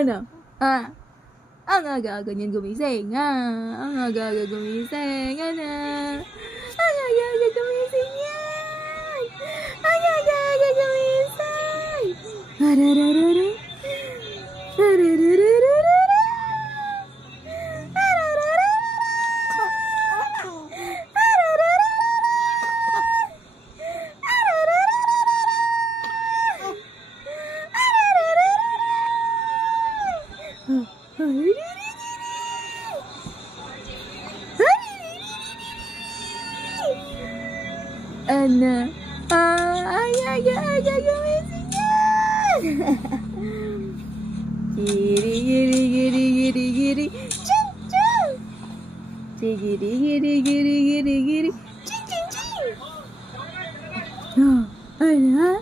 Ano? Ang aga-aga niyan gumising. Ang aga-aga gumising. Ano? Ang aga-aga gumising yan. Ang aga-aga gumising. Arararara. Arararara. Ano? Aga-aga gumising yan. Giri, giri, giri, giri, giri. Ching, ching. Giri, giri, giri, giri, giri. Ching, ching, ching. Ano?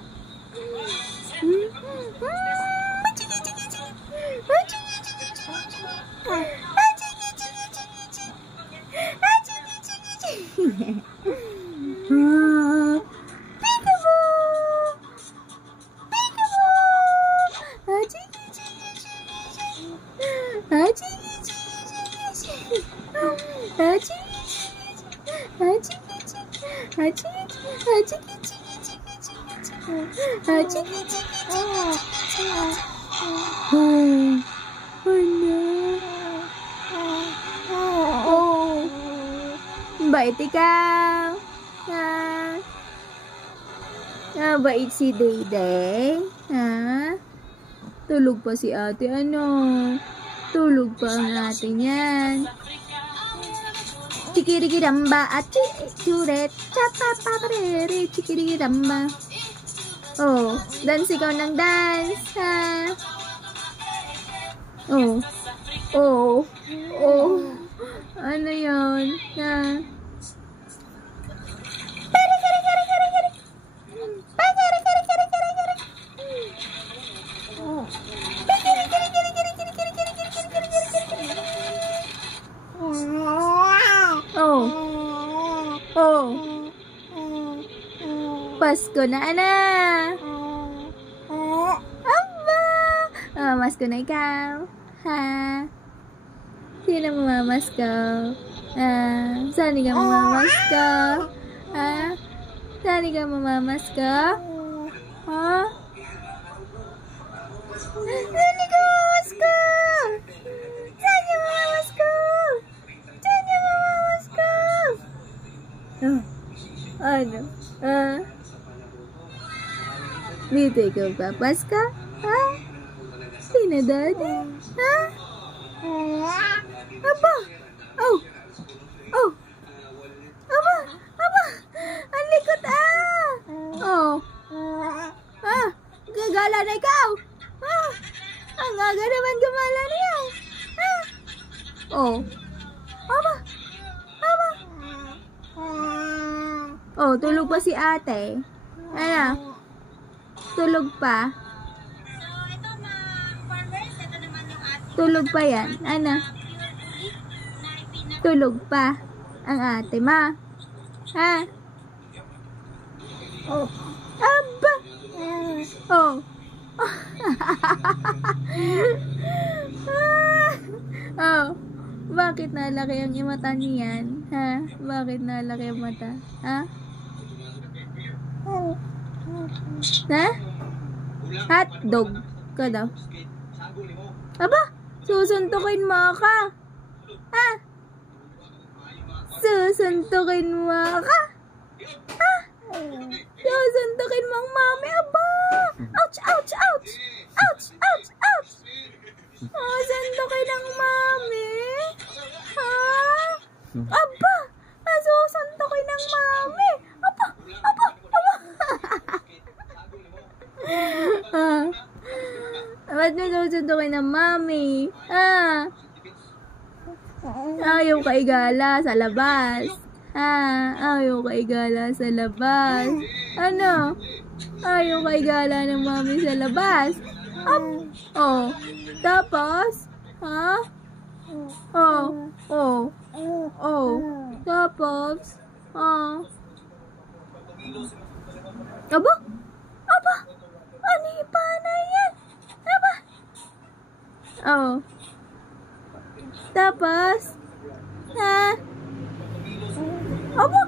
Bait ikaw. Bait si Dayday. Tulog pa si ate. Ano? Tulog pa ang ate niyan. Chikirigiramba at churet. Chapapaparere. Chikirigiramba. Oh, dance ikaw ng dance. Oh. Ano yun? Pasko na, ana. Aba. Mamasko na ikaw. Sino mamamasko? Saan ka mamamasko? Saan ka mamamasko? Saan ka mamamasko? Saan ka mamamasko? Saan ka mamamasko? Ano? Dito ikaw papasko? Sino daddy? Aba! Aba! Ang likot gagala na ikaw! Ang aga naman gumala niya! Aba! Tulog pa si ate. Ano? Tulog pa? Tulog pa yan? Ano? Tulog pa ang ate ma? Aba! Bakit nalaki ang mata niyan? Bakit nalaki ang mata? Hotdog ka daw? Aba! Susuntukin mo ako! Susuntukin mo ako! Susuntukin mo ang mami! Aba! Ouch! Ouch! Ouch! Ouch! Ouch! Ouch! Susuntukin ang mami! Aba! Susuntukin ang mami! Aba! Aba! Aba! Ba't mo susuntukin ang mami? Ayaw ka igala sa labas. Ayaw ka igala sa labas. Ano? Ayaw ka igala ng mami sa labas. Tapos? Tapos? Aba? Ano pa na yan? Aba? Oh. Tapos, ha? Aba!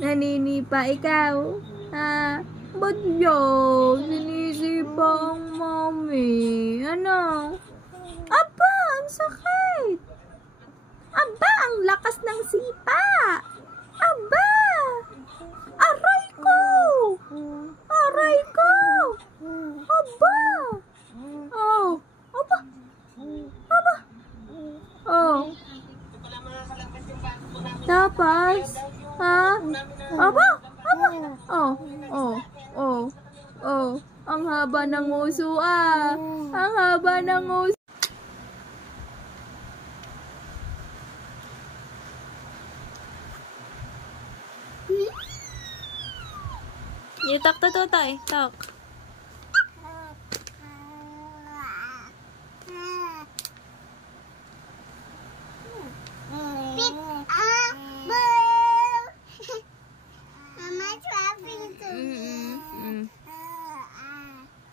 Naninipa ikaw. Ha? Ba't yun? Sinisipa ang mami. Ano? Aba! Ang sakit! Aba! Ang lakas ng sipa! Aba! Aray ko! Aray ko! Aba! Oh! Aba! Aba! Oh! Tapos, ha? Aba! Aba! Oh! Oh! Oh! Oh! Ang haba ng uso ah! Ang haba ng uso! Itak to tay. Tak.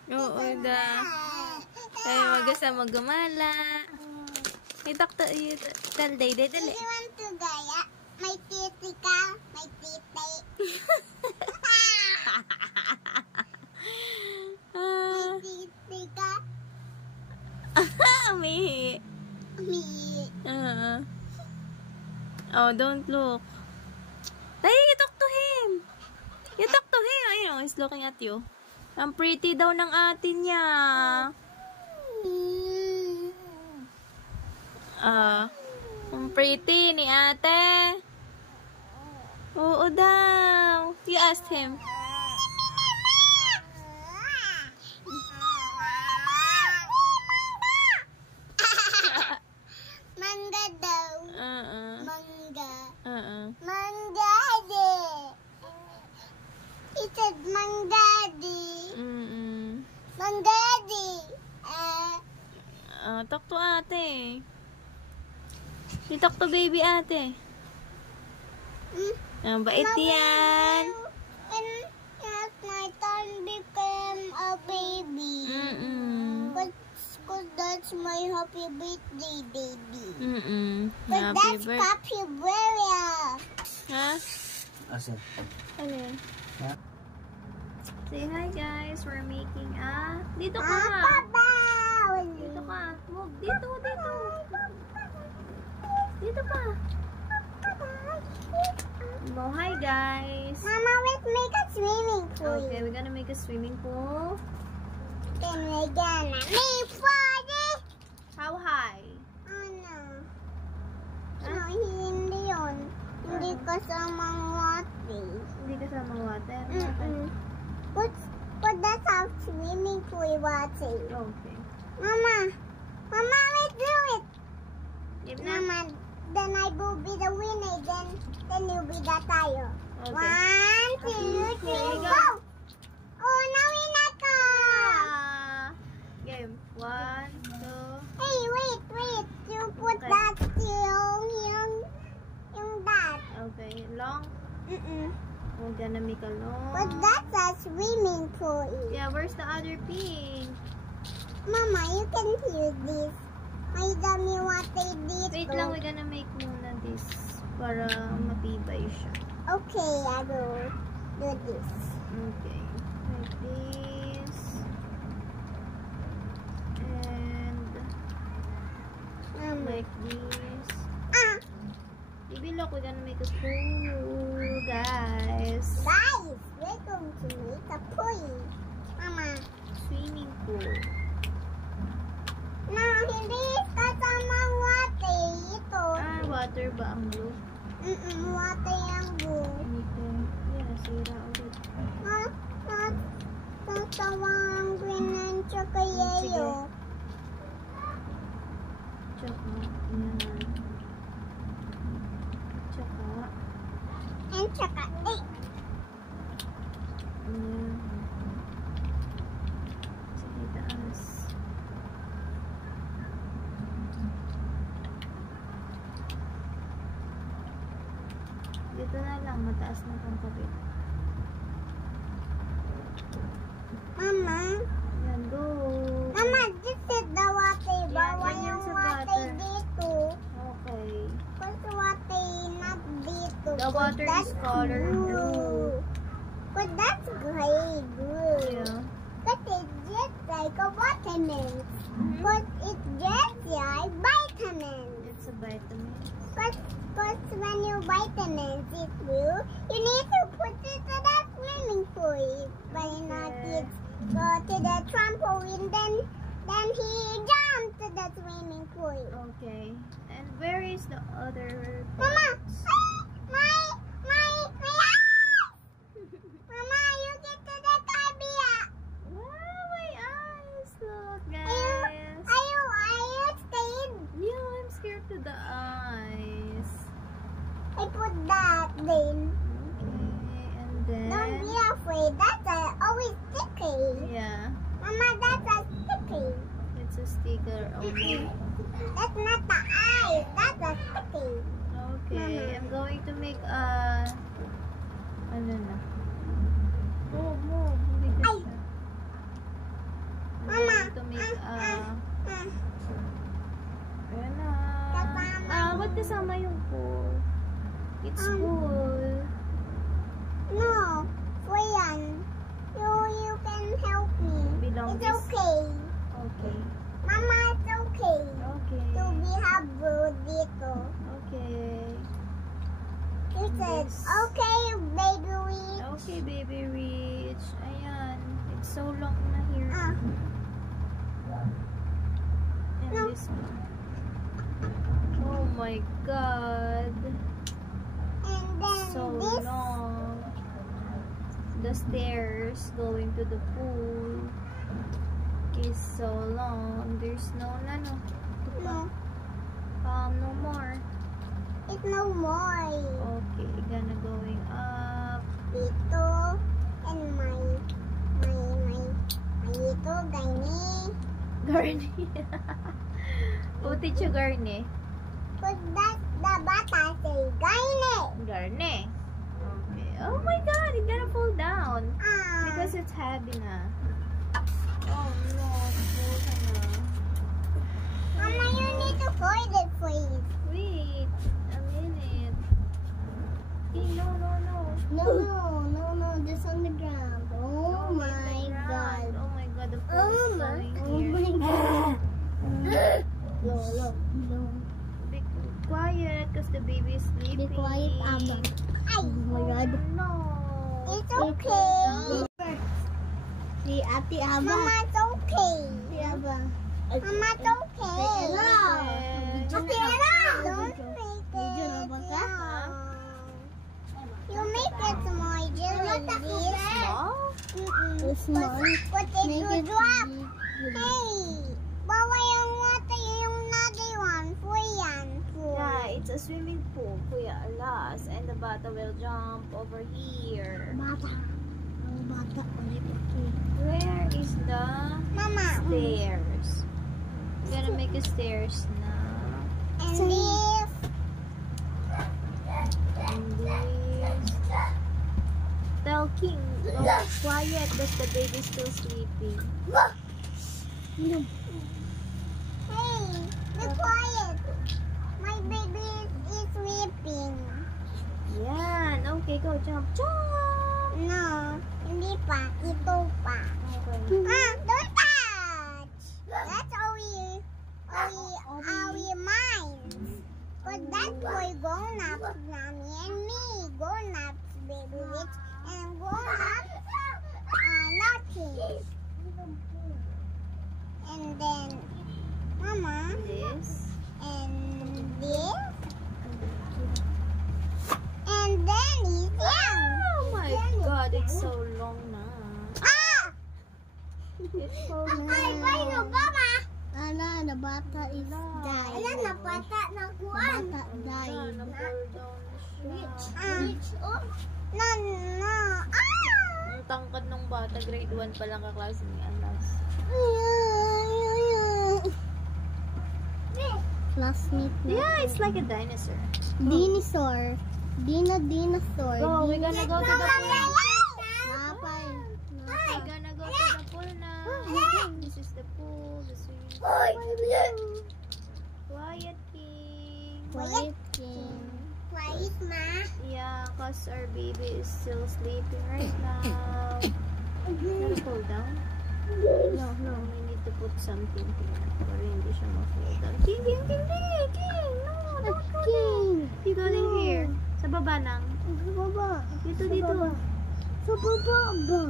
Oo da. Tayo mag-asama gumala. Itak to. Dali. You want to gaya? May titi ka? May titi. May titi ka? Umihi. Umihi. Oh, don't look. Tayo, you talk to him. You talk to him. Ayun, he's looking at you. Ang pretty daw ng atin niya. Ang pretty ni ate. Oo daw. You asked him. Mangga daw. Mangga. Mangga di. He said mangga di. Mangga di. Talk to ate. You talk to baby ate. Ang bait yan. When my turn became a baby. Cause that's my happy birthday, baby. But that's capybara. Ha? Asan? Ano yun? Ha? Say hi guys, we're making a... Dito ka! Dito ka! Move! Dito! Dito ka! Oh, hi guys! Mama, let's make a swimming pool. Okay, we're gonna make a swimming pool. Then we're gonna make it. How high? Ano? No, hindi yun. Hindi kasamang water. Hindi kasama water. But that's how swimming pool water. Okay. Mama, let's do it. If na. Mama, then I will be the winner. Then you be the tayo. Okay. 1, 2, 3, Go. go! Oh, nawin ako! Game. 1, 2. Hey, wait. You put Okay. that yung that. Okay. Long. We're gonna make a long. But that's a swimming pool. Yeah, where's the other pink? Mama, you can use this. May dami water dito. Wait lang, we're gonna make muna this para matibay siya. Okay, I will do this. Okay. Like this. And like this. Baby, look, we're gonna make a pool, guys. Guys, we're going to make a pool. Mama. Swimming pool. No, hindi kasamang water. Ito. Water ba ang blue? Water yung blue. Yeah, sira ulit. Tatawang green and tsaka yellow. Tsaka, yan. And tsaka, Yan. Sige, taas. Dito na lang, mataas na pang kabit. Mama. Yan, go. water is color blue. But that's great blue. Yeah. But it's just like a vitamin. But it's just like vitamins. It's a vitamin. But when you vitamins is blue, you need to put it to the swimming pool. When our kids go to the trampoline, then he jumps to the swimming pool. Okay. And where is the other Mama, parts? my Mama, you get to the cabia. Wow, my eyes! Look, guys. Are you scared? Yeah, I'm scared to the eyes. I put that then. Okay, and then... Don't be afraid. That's always sticky. Yeah, Mama, that's a sticky. it's a sticker only. That's not the eyes. That's a sticky. Okay, Mama. I'm going to make a... Ano na? Move. Hindi ko Ay. siya. I'm Mama. going to make a... Ayan na. Kasama Ba't kasama yung pool? It's Um, pool. No, Fuyan, you can help me. Belong It's this- okay. Okay. Mama, it's okay. Okay. To be have blue dito. Okay. You said, Yes. okay, baby weed. Okay, baby Rich. Ayan. It's so long na here. And No. this one. Oh my God. And then So this. long. The stairs going to the pool is so long. There's no No, no more. it's no more. Okay, gonna going up. Dito. And my dito, gani. Garni. Puti siya Garni. But that's the bata say, gani. Garni. Okay. Oh my God, it's gonna fall down. Ah. Because it's heavy na. Oh no, fall na. Mama, you need to hold it, please. Wait a minute. Hey, no. No, this on the ground. Oh it's my the ground. God. Oh my God, the pool Oh is my, going oh here. my God. No. Be quiet, because the baby is sleeping. Be quiet, Abba. Ay, oh my God. No. It's okay. Si Ate Abba. Mama, it's okay. Si Abba. Mama, it's okay. Ate Ella. Don't make it young. You make it small, just like this. Small? Small. Put it to drop. Hey, bawa yung water yung another one. Fuyan. Yeah, it's a swimming pool, Kuya Alas. And the bata will jump over here. Bata. Ang bata ulit. Where is the Mama. stairs? I'm gonna make a stairs now. And this. And this. Tell King, go quiet because the baby's still sleeping. Hey, be quiet. My baby is sleeping. Yan. Okay, go jump. Jump! No, hindi pa. Ito pa. Okay. Don't touch. That's our minds. But that boy grown up, Mommy, and me grown up, baby Rich, and grown up, nothing. And then, Mama, This. and this, and then he's young. Oh my God, it's so long na. Ah! It's so long. Ay, Mama! Ala, na bata is died. Ala, na bata na kuan. Bata died. Nag-fall down siya. No. Ah! Ang tangkad ng bata, grade 1 pa lang kaklase ni Alas. Classmate na. Yeah, it's like a dinosaur. Dinosaur. Dinosaur. Go, we're gonna go to the pool. Napay. We're gonna go to the pool now. This is the pool, the swimming pool. Quiet, King. Quiet King. eat, Ma? Yeah, cause our baby is still sleeping right now. Can I fall down? No, we need to put something here para hindi siya ma-fall down. King! No, don't go there. You go in here. Sa baba lang. Sa baba. Dito. Sa baba ba?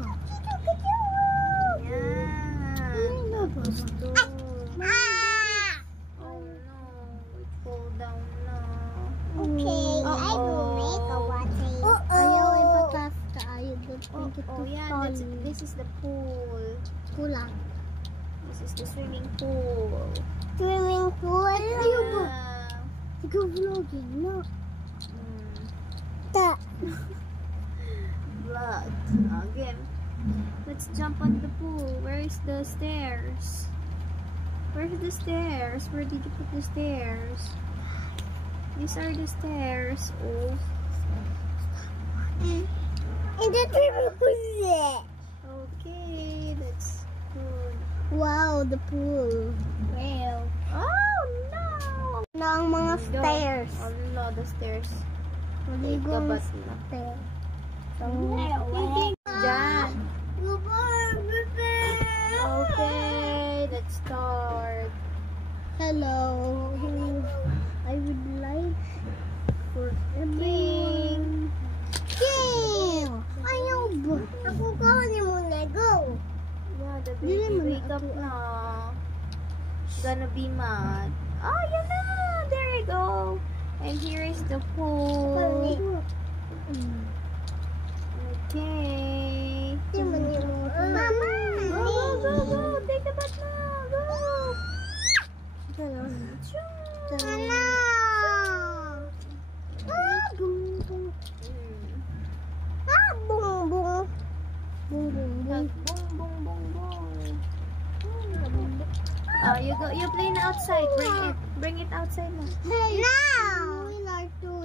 Yan. Tapos to. Oh no, it fall down na. Okay, I will make a water. Ayaw ipatas ka. Ayaw Oh yeah, this is the pool. Kulang. This is the swimming pool. Swimming pool? Ayaw ba? Yeah. Ikaw vlogging, no? Mm. Ta. Blood. Again. Let's jump on the pool. Where is the stairs? Where's the stairs? Where did you put the stairs? These are the stairs. Oh. In the swimming pool. Okay, that's good. Wow, the pool. Wow. Oh no! Na ang mga stairs. Oh no, the stairs. Maligo ang Gabat na. stairs. Diyan. Okay, let's start. Hello. I would like for everyone. King! Ayaw ba? Ako gawin mo Lego. Yeah, the Dili baby man wake up ako. na. Gonna be mad. Oh, yan na! There you go. And here is the pool. Okay. Mama! Go. Take the bath na. Go. Ano? Bung bung. Bung bung bung. You play na outside. Bring it outside na. Hey, no!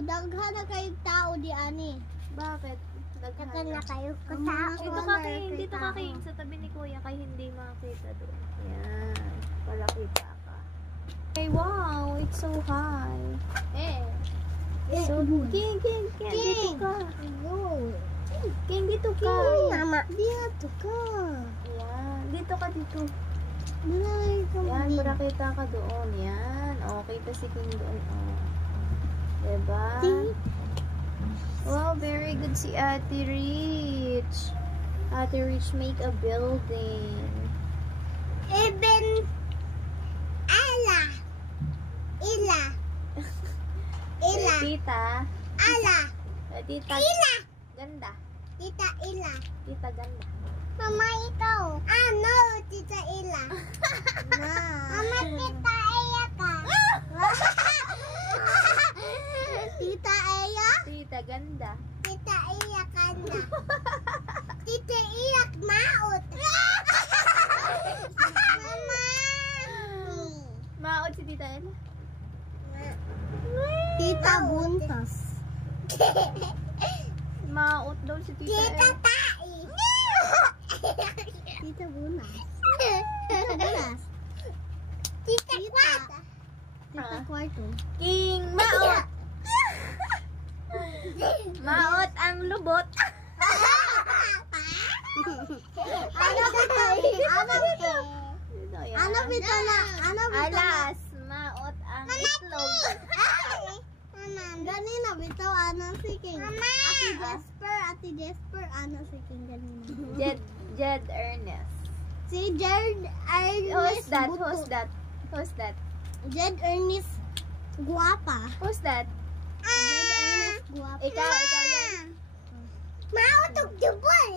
Daghan na kayong tao di ani. Bakit? Daghan na kayo katao. Dito ka King. Sa tabi ni Kuya kay hindi makita doon. Yan. Para kita ka. Hey, wow. It's so high. So, King. Dito ka. King, dito ka. Mama. Dito ka. Yan. Dito ka dito. Yan, Yan, para kita ka doon. Yan. O, kita si King doon. O. Diba? Wow, very good si Ate Rich. Ate Rich make a building. Even Ila. Tita. Ala. Tita. Ila. Ganda. Tita Ila. Tita ganda. Mama, ikaw. No, Tita Ila. Mama, Tita Eya ka. Tita Eya? Tita ganda. Tita Eya ka na. Tita Eya maot. Mama. Maot si Tita Ella. Tita Buntas. Maot daw si Tita Tita Ella. Tai. Tita Bunas. Tita Bunas. Tita Kwarta. Tita Kwarto. King Maot. Maot ang lubot. Ano bito na? Alas, maot ang itlog. Ganina bitaw ano si King. Ate Jesper ano si King ganina. Jed Ernest. Si Jed Ernest. Who's that? Jed Ernest guwapa. Who's that? Jed Ernest guwapa. Ikaw yan. Mautog jubol.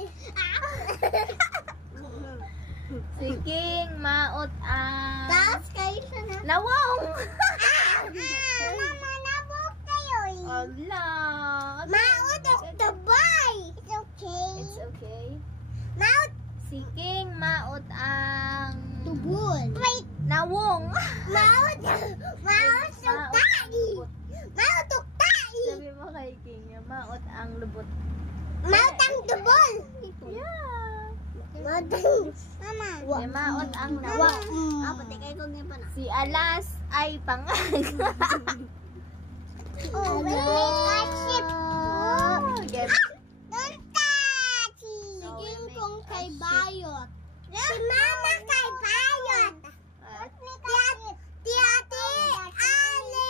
Si King Maot ang Tapos kayo siya na. lawong. Mama, nabok kayo eh. Ala. Mautog Dubai. It's okay. It's okay. Maut Si King Maot ang tubol. Wait. nawong. Mautog tai. Mautog tai. Sabi mo kay King, Maot ang lubot. Mautang tubol. Yeah. Mautang. Mama. Maot ang nawong. Pati kayo kong yan pa na. Si Alas ay pangag. Oh, wait. them. Don't touch! Sige kong kay Bayot. Si Mama kay Bayot. Ti Ate Ale.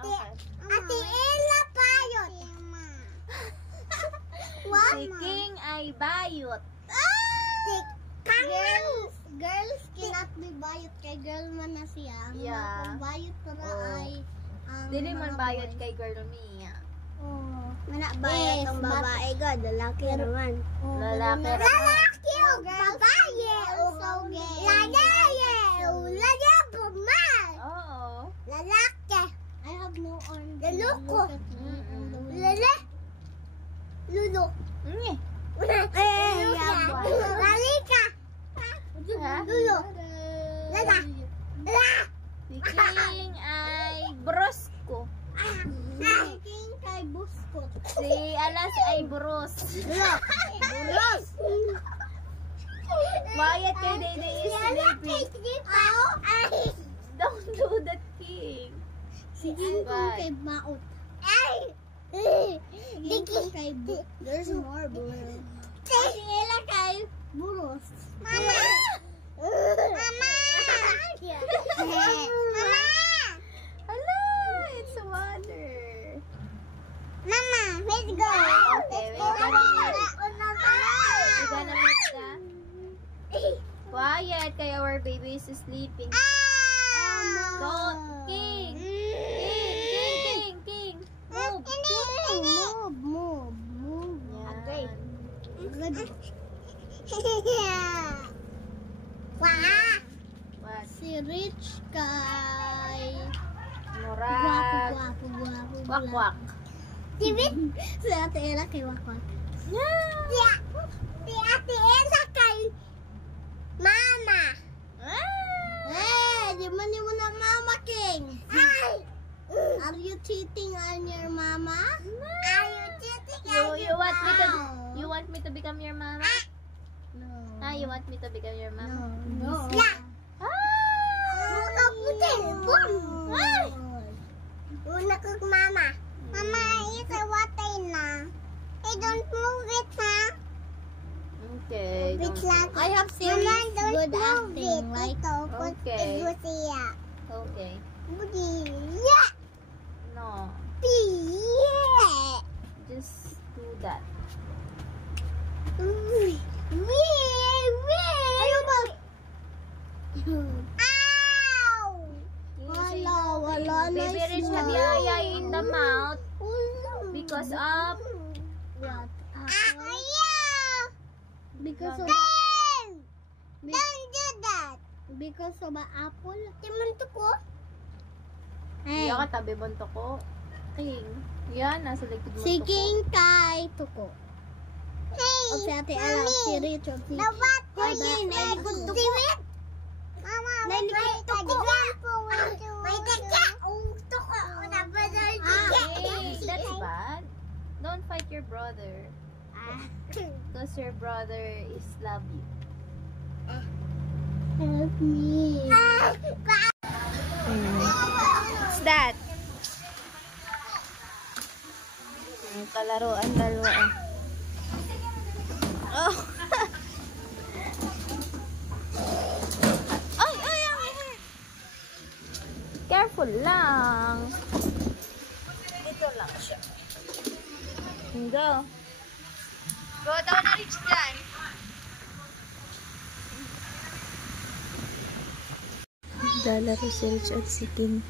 Okay. Ate Ella Bayot. What? Si King ay bayot. Girls cannot be bayot kay girl man na siya. Yeah. Kung bayot para Oh. ay Dili man bayot kay girl Mia. Oh. Mana bayad ang babae god, lalaki naman. Lalaki raman. Lalaki o babae o lalaki o lalaki. Oo. Lalaki. I have no arm. Luluko. Lala. Lulo. Nye. Lalika. Ha? Lulo. Lala. La. Si King ay brosko. King kay Buskot. Si Alas ay buros. Bulos. Bayot kay Dede is sleeping. Don't do that, King. Si King Bye. kay Maot. King kay There's more buros. Si Ella kay Buros. Mama. Mama. Mama. Hala, it's water. Mama, let's go. Okay, we're gonna meet ka. Quiet, kay our baby is sleeping. Don't, King. King. Move. Okay. Good. What? Si Rich kay Murag. Guwapo. Wakwak. Si Ate Ella kay Wakwak. Yeah. Si Ate Ella kay Mama. Ah. Di mo na Mama King. Are you cheating on your mama? Are you cheating You want me to become your mama? No. Ah, you want me to become your mama? No. Yeah. Ah. Una kong mama. Mama, it's a water na. Hey, don't move it, ha? Okay. don't- I have serious good acting, like Okay. Lucia. Okay. Yeah. No. Yeah. Just do that. Ayaw ba? Ow! Wala na. Baby Rich have yaya in the mouth because of What? Ayaw! Because of Don't do that. Because of an apple. Timanto ko. Hey. Iya ka tabi mo ko. King. Yan, nasa likod mo Si King kay Tuko. Hey, O si Ate Ella, si Richard, si dapat ko Ada, yun. ay, Siwit. Mama, may tuko. May teka. Tuko. Hey, that's bad. Don't fight your brother. Because your brother is love you. Help me. What's that? Ang kalaroan dalawa. Oh. Ay. Careful lang. Dito lang siya. Go. Go, daw na reach dyan. Lalaro si Rich at si King.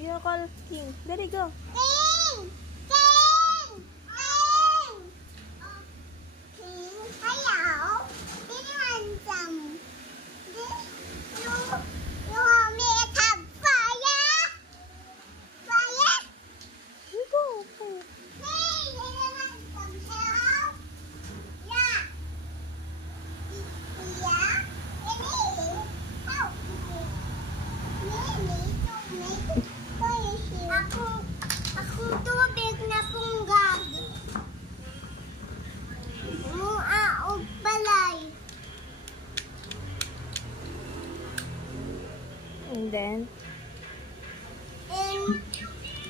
You call King. There you go. You have And then? And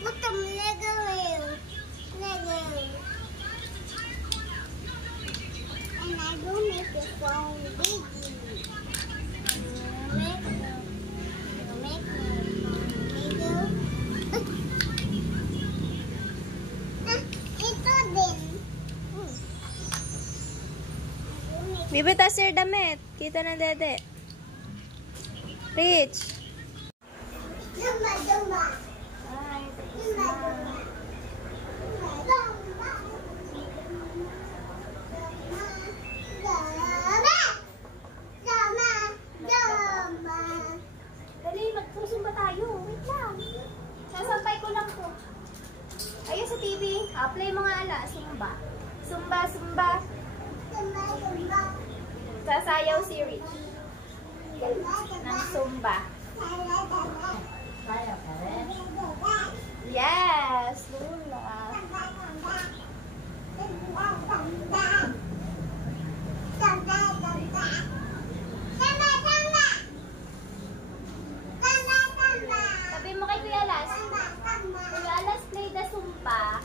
put some Lego here. Lego. And I go make the phone big. Make Lego. Ito din. Bibi, taas your damit. Kita ng dede. Rich. Zumba, zumba. Ay, Zumba, zumba. Zumba. Zumba. Zumba. Dali, magsusumba tayo. Wait lang. Sasampay ko lang to. Ayun sa TV. Play mga ala. Sumba. Sumba, sumba. Zumba, zumba. Sasayaw si Rich. Ng Zumba. Yes! Lula. Sabi mo kay Kuya Alas. Kuya Alas, play the Zumba.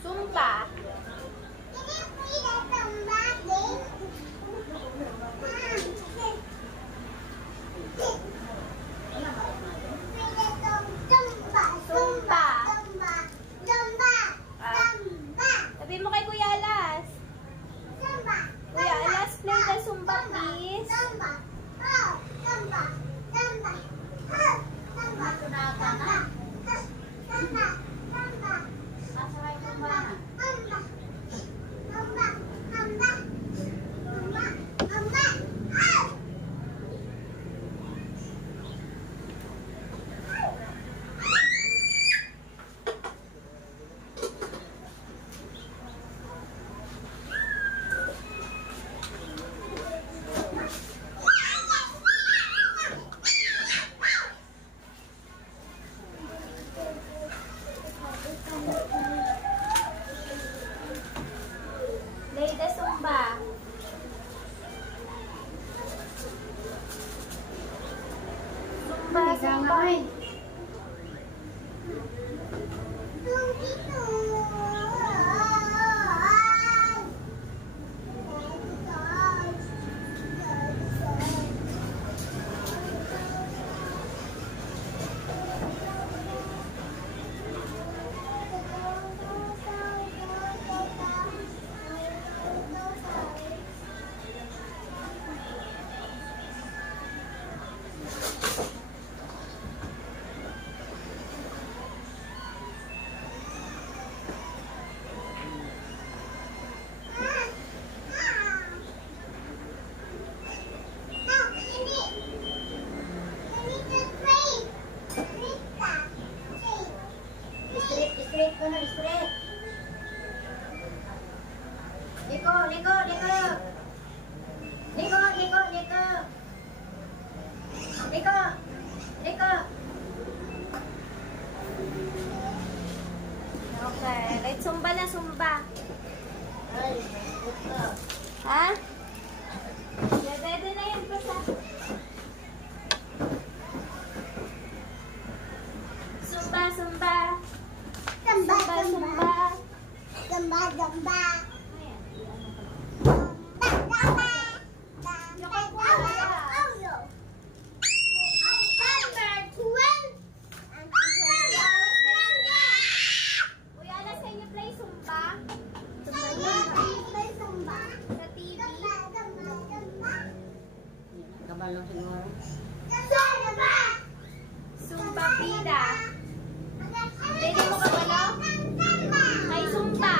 Zumba. Sabi mo kay Kuya Alas. Kuya Alas, play the Zumba, please. Play the Zumba. Zumba, Zumba. Straight ko na, straight. Liko, liko, liko. Liko, liko, liko. Liko, liko. Okay, let's Zumba na, Zumba. Ha? Dede na yan pa sa... Zumba, Zumba. Zumba, Zumba, zumba. Zumba. Zumba, zumba. Kuya Alas, can you play Zumba? Sa TV? Kabalong siguro. Zumba Pida. Pwede mo kabalo? Kay Zumba.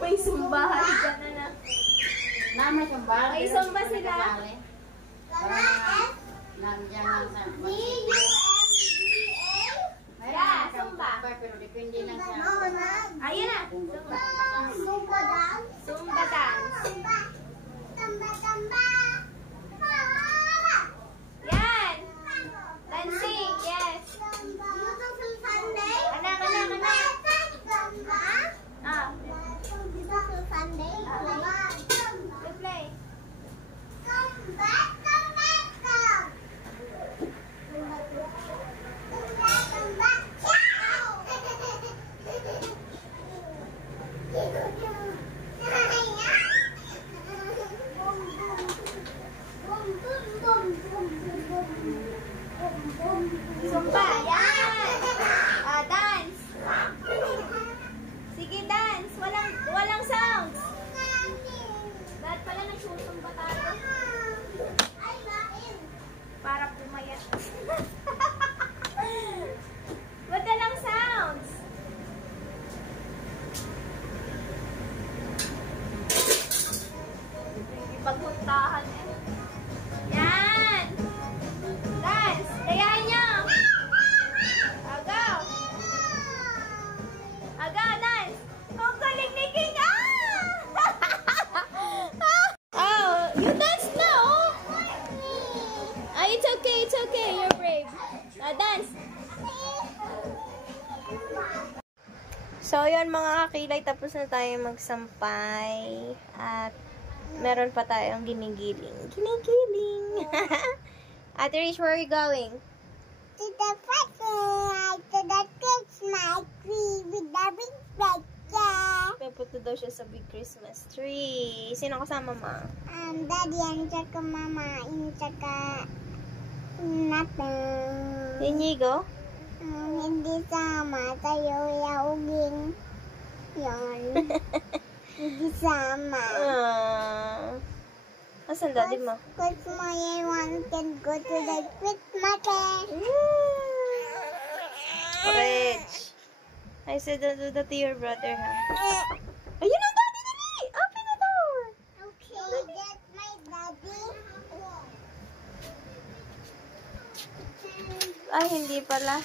May sumbahan dyan, anak. Nama sumba. May sumba sila. Nandiyan lang sa... Yeah, sumba. Pero depende lang sa... Ayun na. Zumba. Zumba dance. Yan. Dancing, yes. Anak. Ah, you play. Zumba, yan. Ah, dance. Sige, dance. Walang sounds. Lahat pala nagsusumba tayo. Para pumayat. Ba't walang sounds? Pagpuntahan eh. Yan! Dance! Dayain niyo! Agaw! Agaw, dance! Ang galing ni King! Oh, you dance now! Ah, it's okay, you're brave. Dance! So, yun mga kakilay, tapos na tayo magsampay. At meron pa tayong ginigiling. Ginigiling! Ate Rish, where are you going? To the factory, to the Christmas tree with the big picture. Pupunta daw siya sa big Christmas tree. Sino kasama, ma? Daddy, and tsaka mama, and tsaka natin. Inigo? Hindi sama, tayo yaugin. Yun. Hindi sama. Asan daddy mo? Because my one can go to the Christmas tree. Rich. I said don't do that to your brother, ha? Ayun na, daddy, dali! Open the door! Okay, that's my daddy. Ay, hindi pala.